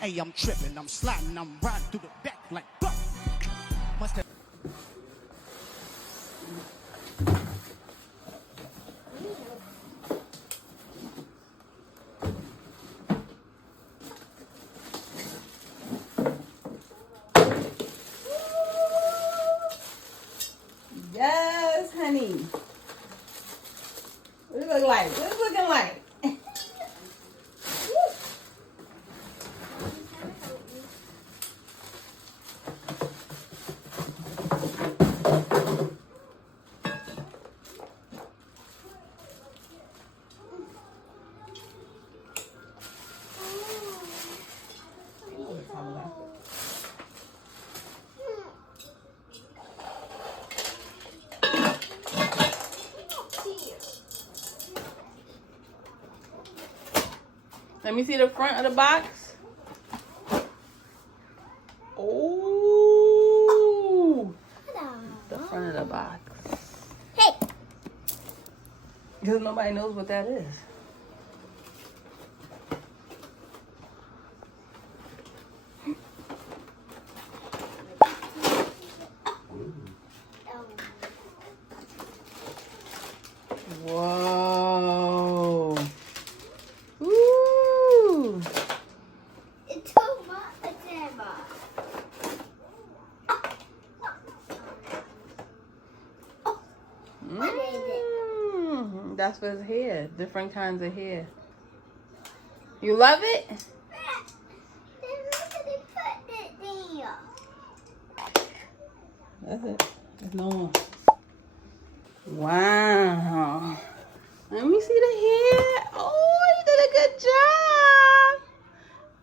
Hey, I'm tripping, I'm sliding, I'm riding through the back like fuck. Must have. Yes, honey. What it look like? What it looking like? Let me see the front of the box. Oh, the front of the box. Hey. Because nobody knows what that is. Whoa. Ooh. It's a box. What is it? That's for his hair. Different kinds of hair. You love it? Then look at it, put it there. That's it. There's no more. Wow. Let me see the hair. Oh, you did a good job.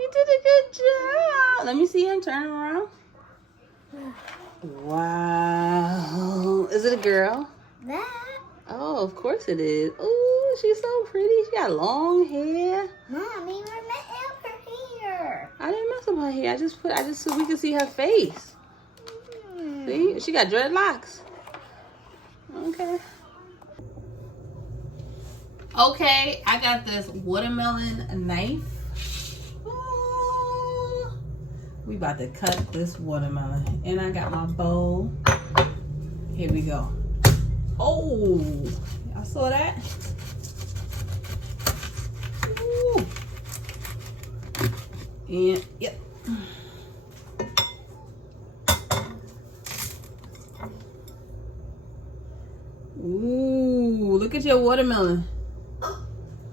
You did a good job. Let me see him turn around. Wow. Is it a girl? That. Oh, of course it is. Oh, she's so pretty. She got long hair. Mommy, we're messing up her hair. I didn't mess up her hair. I just so we could see her face. See, she got dreadlocks. Okay. Okay, I got this watermelon knife. Ooh. We about to cut this watermelon. And I got my bowl. Here we go. Oh, y'all saw that? Ooh. And, yep. Ooh, look at your watermelon.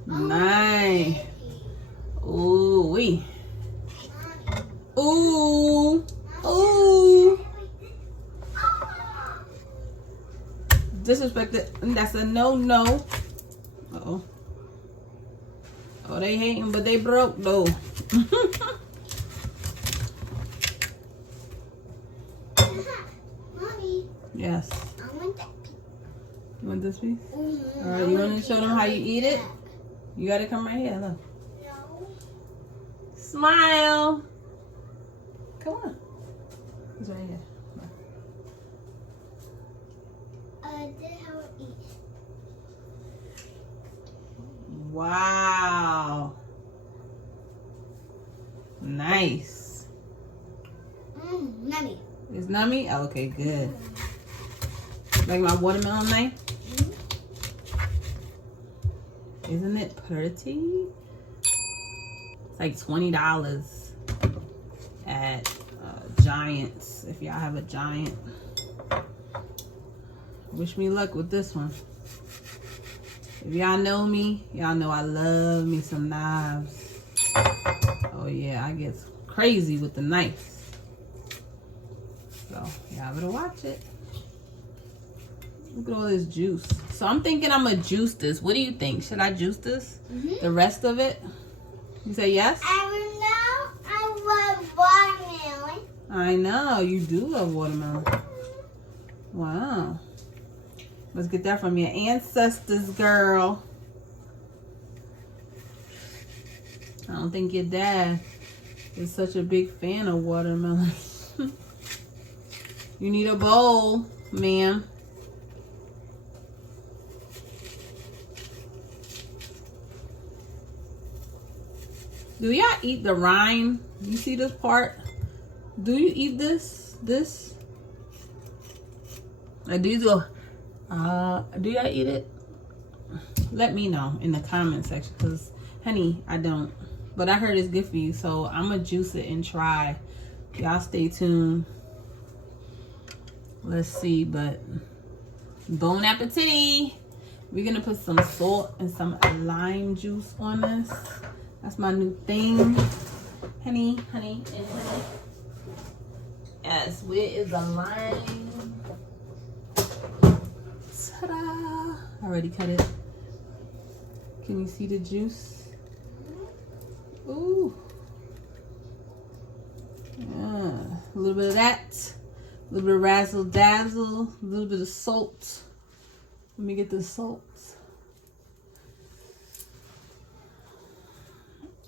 Nice. Ooh, wee. Ooh. Ooh. Disrespected. That's a no-no. Uh-oh. Oh, they hating, but they broke, though. Mommy, Yes. I want that piece. You want this piece? Mm-hmm. All right, you want to show them how you eat it? You got to come right here, look. No. Smile. Come on. It's right here. This is how it eats. Wow. Nice. Mommy. It's nummy? Oh, okay, good. Like my watermelon knife? Isn't it pretty? It's like $20 at Giants, if y'all have a Giant. Wish me luck with this one. If y'all know me, y'all know I love me some knives. Oh yeah, I get crazy with the knives. So y'all better watch it. Look at all this juice. So I'm thinking I'm gonna juice this. What do you think? Should I juice this? The rest of it? You say yes? I love watermelon. I know, you do love watermelon. Wow. Let's get that from your ancestors, girl. I don't think your dad is such a big fan of watermelon. You need a bowl, ma'am. Do y'all eat the rind? You see this part? Do you eat this? Like, do y'all eat it? Let me know in the comment section, because honey, I don't. But I heard it's good for you, so I'm gonna juice it and try. Y'all stay tuned. Let's see, but bon appetit. We're gonna put some salt and some lime juice on this. That's my new thing. Honey, and honey. Yes, where is the lime? Ta-da! I already cut it. Can you see the juice? Ooh. Yeah. A little bit of that. A little bit of razzle dazzle. A little bit of salt. Let me get the salt.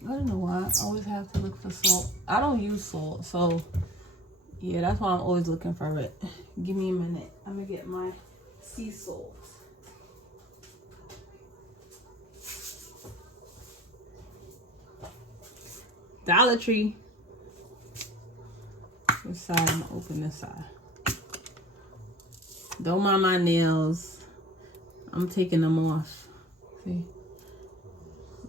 I don't know why I always have to look for salt. I don't use salt, so yeah, that's why I'm always looking for it. Give me a minute. I'm gonna get my sea salt. Dollar Tree. This side, I'm gonna open this side. Don't mind my nails. I'm taking them off. See?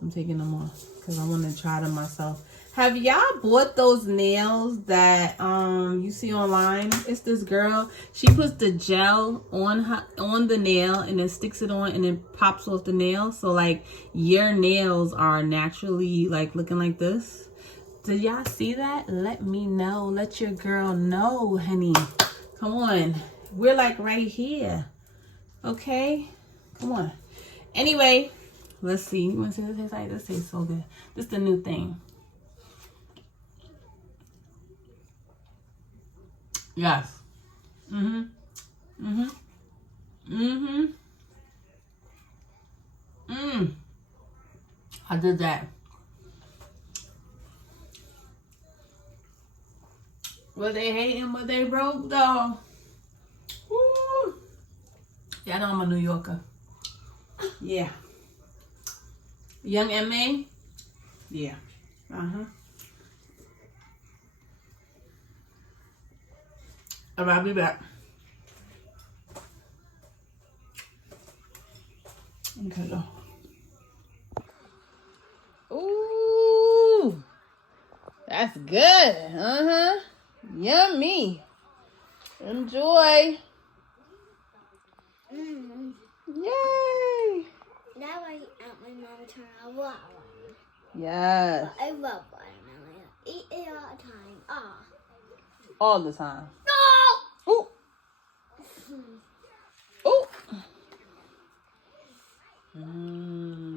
I'm taking them off because I want to try them myself. Have y'all bought those nails that you see online? It's this girl. She puts the gel on the nail and then sticks it on and then pops off the nail. So like your nails are naturally like looking like this. Did y'all see that? Let me know. Let your girl know, honey. Come on. We're like right here. Okay? Come on. Anyway, let's see. You want to see this taste like? This tastes so good. This is the new thing. Yes. I did that. Were they hating what they broke though? Woo. Y'all know I'm a New Yorker. Yeah. Young M.A.? Yeah. I'll be back. Okay, go. Ooh. That's good. Yummy. Enjoy. Yay. Now I eat at my mama turn a watermelon. Yes. I love watermelon. Eat it all the time. All the time. No! Ooh. Ooh.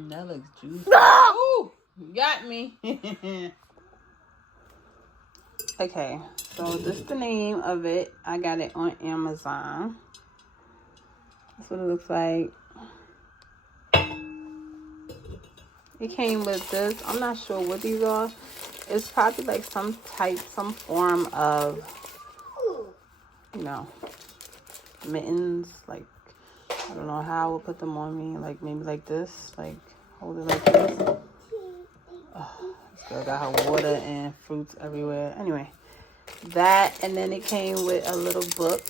That looks juicy. No! Ooh, you got me. Okay, so this is the name of it. I got it on Amazon. That's what it looks like. It came with this. I'm not sure what these are. It's probably like some form of, you know, mittens. Like, I don't know how I would put them on me. Like, maybe like this. Like, hold it like this. Oh, this girl got her water and fruits everywhere. Anyway, that. And then it came with a little book.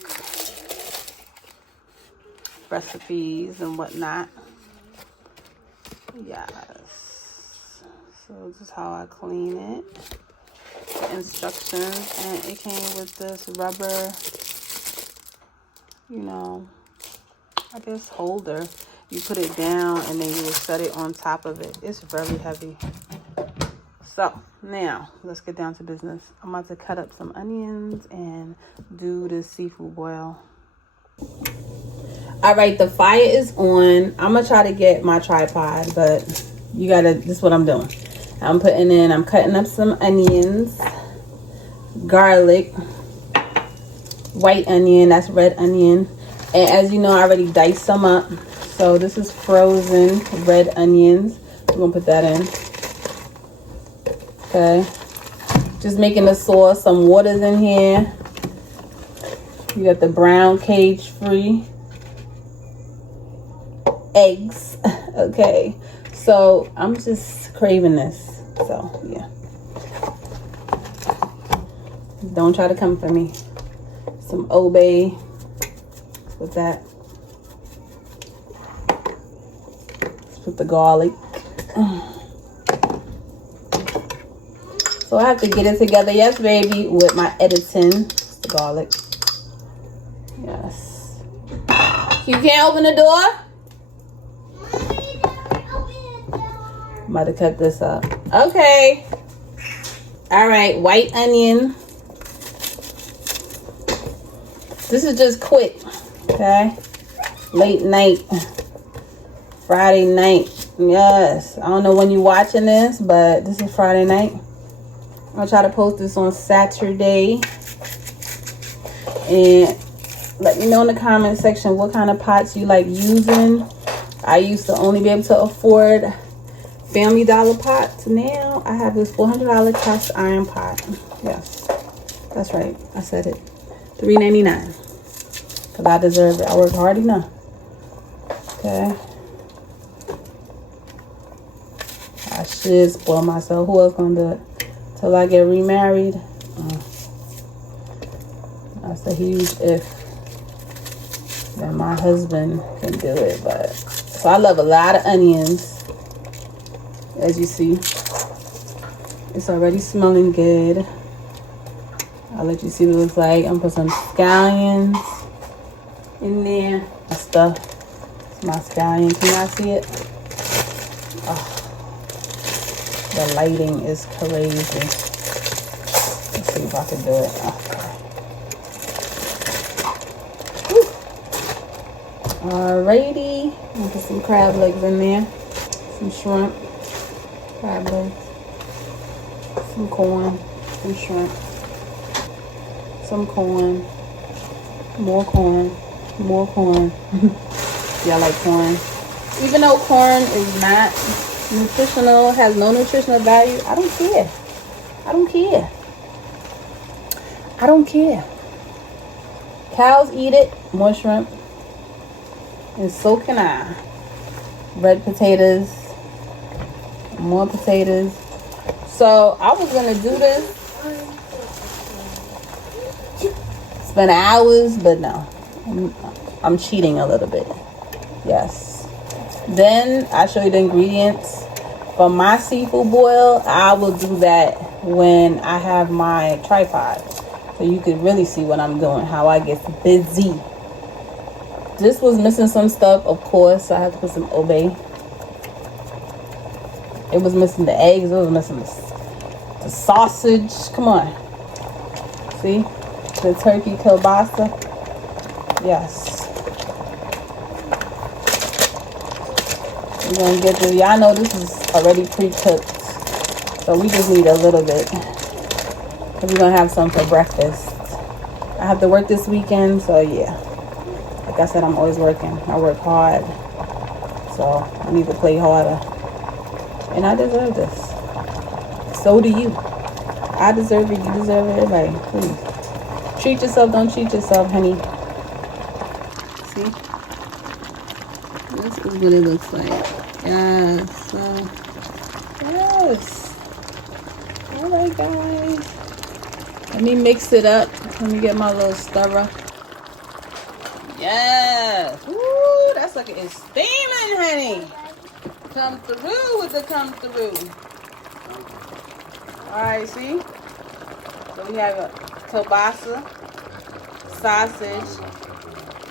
Recipes and whatnot. Yes. So this is how I clean it. Instructions. And it came with this rubber, you know, I guess holder. You put it down and then you will set it on top of it. It's very heavy. So now let's get down to business. I'm about to cut up some onions and do the seafood boil. All right, the fire is on. I'm gonna try to get my tripod, but you gotta, this is what I'm doing. I'm cutting up some onions, garlic, white onion, that's red onion. And as you know, I already diced some up. So this is frozen red onions. We're gonna put that in. Okay. Just making the sauce. Some water's in here. You got the brown cage-free eggs. Okay. So I'm just craving this. So yeah, don't try to come for me. Some obey with that. Let's put the garlic. So I have to get it together, yes baby, with my editing. It's the garlic. Yes. You can't open the door? I'm about to cut this up. Okay. All right, white onion. This is just quick, okay? Late night, Friday night. Yes, I don't know when you're watching this, but this is Friday night. I'll try to post this on Saturday. And let me know in the comment section what kind of pots you like using. I used to only be able to afford Family Dollar pots. Now I have this $400 cast iron pot. Yes, that's right. I said it. $3.99. Because I deserve it. I worked hard enough. Okay. I should spoil myself. Who else gonna do it? Till I get remarried. That's a huge if. Then my husband can do it. But so I love a lot of onions. As you see, it's already smelling good. I'll let you see what it looks like. I'm gonna put some scallions in there. My stuff. It's my scallion. Can y'all see it? Oh. The lighting is crazy. Let's see if I can do it. Okay. Alrighty. I'll put some crab legs in there. Some shrimp. Crab legs. Some corn. Some shrimp. Some corn. More corn. More corn. Y'all like corn? Even though corn is not nutritional, has no nutritional value, I don't care. I don't care. I don't care. Cows eat it. More shrimp. And so can I. Red potatoes. More potatoes. So I was gonna do this. Spend hours, but no. I'm cheating a little bit. Yes. Then I show you the ingredients for my seafood boil. I will do that when I have my tripod, so you can really see what I'm doing, how I get busy. This was missing some stuff, of course. So I have to put some obey. It was missing the eggs. It was missing the sausage. Come on. See? The turkey kielbasa. Yes. We're going to get this. Y'all know this is already pre-cooked. So we just need a little bit. Because we're going to have some for breakfast. I have to work this weekend. So yeah. Like I said, I'm always working. I work hard. So I need to play harder. And I deserve this. So do you. I deserve it. You deserve it. Everybody. Please. Treat yourself. Don't cheat yourself, honey. See? This is what it looks like. Yes. Yes. Alright, guys. Let me mix it up. Let me get my little stirrer. Yes. Woo, that's like it's steaming, honey. Come through with the come through. Alright, see? So we have a kielbasa, sausage,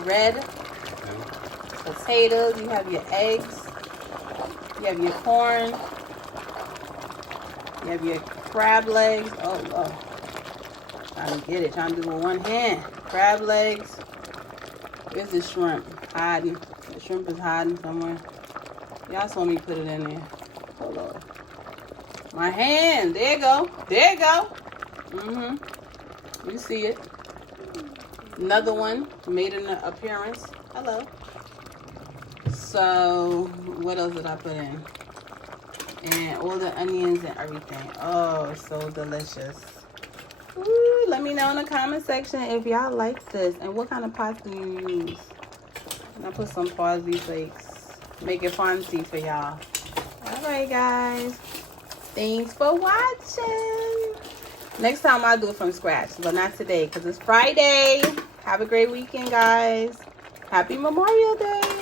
red potatoes, you have your eggs, you have your corn, you have your crab legs. Oh, trying to get it, trying to do it with one hand. Crab legs. Here's the shrimp hiding. The shrimp is hiding somewhere. Y'all saw me put it in there. Hold on. My hand. There you go. There you go. You see it. Another one made an appearance. Hello. So, what else did I put in? And all the onions and everything. Oh, so delicious. Ooh, let me know in the comment section if y'all like this. And what kind of pots do you use? And I put some parsley flakes. Make it fancy for y'all. Alright, guys. Thanks for watching. Next time I'll do it from scratch, but not today because it's Friday. Have a great weekend, guys. Happy Memorial Day.